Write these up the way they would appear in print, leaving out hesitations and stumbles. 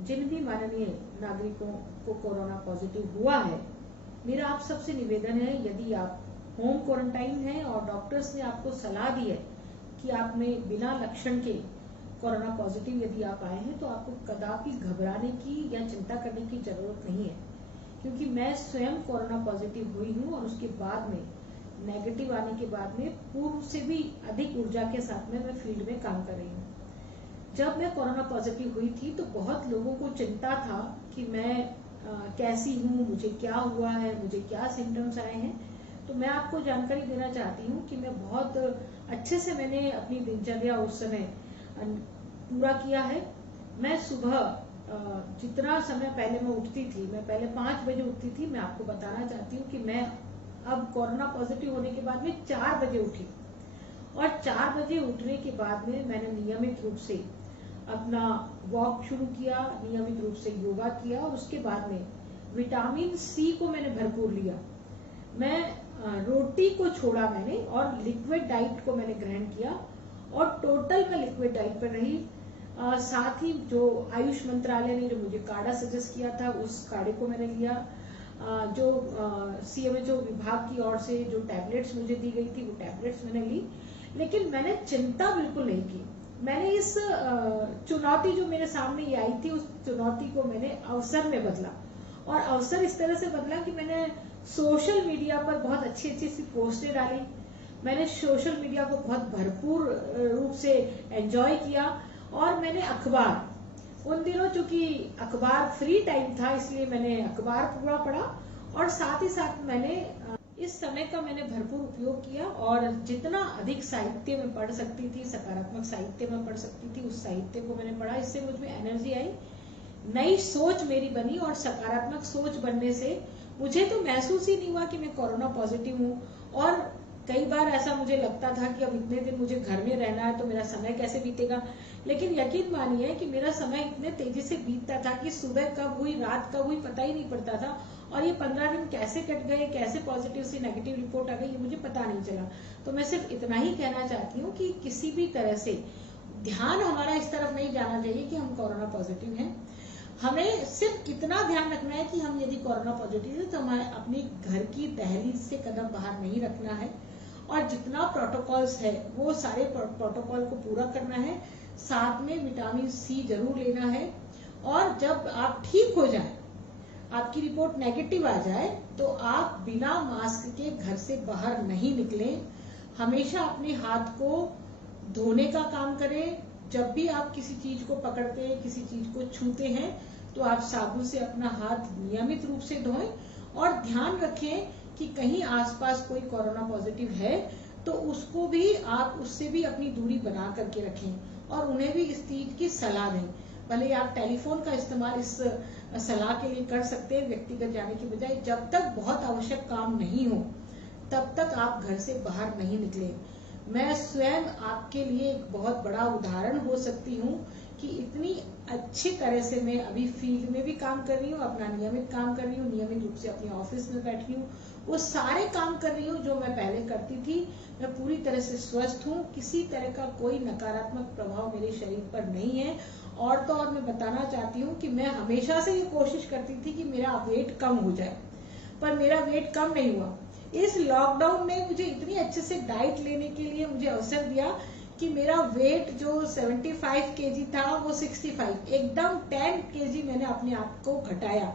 जिन भी माननीय नागरिकों को कोरोना पॉजिटिव हुआ है, मेरा आप सबसे निवेदन है, यदि आप होम क्वारंटाइन है और डॉक्टर्स ने आपको सलाह दी है कि आप में बिना लक्षण के कोरोना पॉजिटिव यदि आप आए हैं, तो आपको कदापि घबराने की या चिंता करने की जरूरत नहीं है, क्योंकि मैं स्वयं कोरोना पॉजिटिव हुई हूं और उसके बाद में नेगेटिव आने के बाद में पूर्व से भी अधिक ऊर्जा के साथ में मैं फील्ड में काम कर रही हूँ। जब मैं कोरोना पॉजिटिव हुई थी तो बहुत लोगों को चिंता था कि मैं कैसी हूँ, मुझे क्या हुआ है, मुझे क्या सिम्टम्स आए हैं। तो मैं आपको जानकारी देना चाहती हूँ कि मैं बहुत अच्छे से मैंने अपनी दिनचर्या उस समय पूरा किया है। मैं सुबह जितना समय पहले मैं उठती थी, मैं पहले 5 बजे उठती थी। मैं आपको बताना चाहती हूँ कि मैं अब कोरोना पॉजिटिव होने के बाद में 4 बजे उठी, और 4 बजे उठने के बाद में मैंने नियमित रूप से अपना वॉक शुरू किया, नियमित रूप से योगा किया, और उसके बाद में विटामिन सी को मैंने भरपूर लिया। मैं रोटी को छोड़ा मैंने, और लिक्विड डाइट को मैंने ग्रहण किया, और टोटल मैं लिक्विड डाइट पर रही। साथ ही जो आयुष मंत्रालय ने जो मुझे काढ़ा सजेस्ट किया था, उस काढ़े को मैंने लिया। जो सीएमएचओ विभाग की ओर से जो टैबलेट्स मुझे दी गई थी, वो टैबलेट्स मैंने ली। लेकिन मैंने चिंता बिल्कुल नहीं की। मैंने इस चुनौती जो मेरे सामने ये आई थी, उस चुनौती को मैंने अवसर में बदला, और अवसर इस तरह से बदला कि मैंने सोशल मीडिया पर बहुत अच्छी अच्छी सी पोस्टें डाली। मैंने सोशल मीडिया को बहुत भरपूर रूप से एंजॉय किया, और मैंने अखबार, उन दिनों चूंकि अखबार फ्री टाइम था, इसलिए मैंने अखबार पूरा पढ़ा, और साथ ही साथ मैंने इस समय का मैंने भरपूर उपयोग किया, और जितना अधिक साहित्य में पढ़ सकती थी, सकारात्मक साहित्य में पढ़ सकती थी, उस साहित्य को मैंने पढ़ा। इससे मुझ में एनर्जी आई, नई सोच मेरी बनी, और सकारात्मक सोच बनने से मुझे तो महसूस ही नहीं हुआ कि मैं कोरोना पॉजिटिव हूँ। और कई बार ऐसा मुझे लगता था कि अब इतने दिन मुझे घर में रहना है तो मेरा समय कैसे बीतेगा, लेकिन यकीन मानिए कि मेरा समय इतने तेजी से बीतता था कि सुबह कब हुई, रात कब हुई, पता ही नहीं पड़ता था। और ये 15 दिन कैसे कट गए, कैसे पॉजिटिव से नेगेटिव रिपोर्ट आ गई, ये मुझे पता नहीं चला। तो मैं सिर्फ इतना ही कहना चाहती हूँ कि किसी भी तरह से ध्यान हमारा इस तरफ नहीं जाना चाहिए कि हम कोरोना पॉजिटिव हैं। हमें सिर्फ इतना ध्यान रखना है कि हम यदि कोरोना पॉजिटिव है तो हमें अपनी घर की दहलीज से कदम बाहर नहीं रखना है, और जितना प्रोटोकॉल्स है वो सारे प्रोटोकॉल को पूरा करना है। साथ में विटामिन सी जरूर लेना है, और जब आप ठीक हो जाए, आपकी रिपोर्ट नेगेटिव आ जाए, तो आप बिना मास्क के घर से बाहर नहीं निकलें। हमेशा अपने हाथ को धोने का काम करें। जब भी आप किसी चीज को पकड़ते हैं, किसी चीज को छूते हैं, तो आप साबुन से अपना हाथ नियमित रूप से धोएं, और ध्यान रखें कि कहीं आसपास कोई कोरोना पॉजिटिव है तो उसको भी आप, उससे भी अपनी दूरी बना करके रखें, और उन्हें भी इस चीज की सलाह दें। भले आप टेलीफोन का इस्तेमाल इस सलाह के लिए कर सकते हैं, व्यक्तिगत जाने की बजाय। जब तक बहुत आवश्यक काम नहीं हो तब तक आप घर से बाहर नहीं निकले। मैं स्वयं आपके लिए एक बहुत बड़ा उदाहरण हो सकती हूँ कि इतनी अच्छी तरह से मैं अभी फील्ड में भी काम कर रही हूँ, अपना नियमित काम कर रही हूँ, नियमित रूप से अपने ऑफिस में बैठी हूँ, वो सारे काम कर रही हूँ जो मैं पहले करती थी। मैं पूरी तरह से स्वस्थ हूँ, किसी तरह का कोई नकारात्मक प्रभाव मेरे शरीर पर नहीं है। और तो और मैं बताना चाहती हूँ कि मैं हमेशा से ये कोशिश करती थी कि मेरा वेट कम हो जाए, पर मेरा वेट कम नहीं हुआ। इस लॉकडाउन ने मुझे इतनी अच्छे से डाइट लेने के लिए मुझे अवसर दिया कि मेरा वेट जो 75 केजी था वो 65, एकदम 10 केजी मैंने अपने आप को घटाया।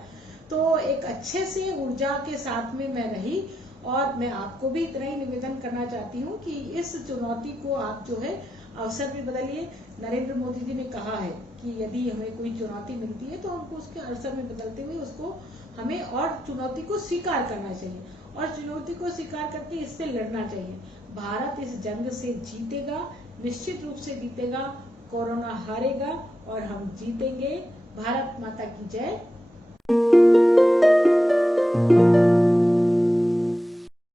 तो एक अच्छे से ऊर्जा के साथ में मैं रही, और मैं आपको भी इतना ही निवेदन करना चाहती हूँ कि इस चुनौती को आप जो है अवसर में बदलिए। नरेंद्र मोदी जी ने कहा है कि यदि हमें कोई चुनौती मिलती है तो हमको उसके अवसर में बदलते हुए उसको हमें और चुनौती को स्वीकार करना चाहिए, और चुनौती को स्वीकार करके इससे लड़ना चाहिए। भारत इस जंग से जीतेगा, निश्चित रूप से जीतेगा। कोरोना हारेगा और हम जीतेंगे। भारत माता की जय।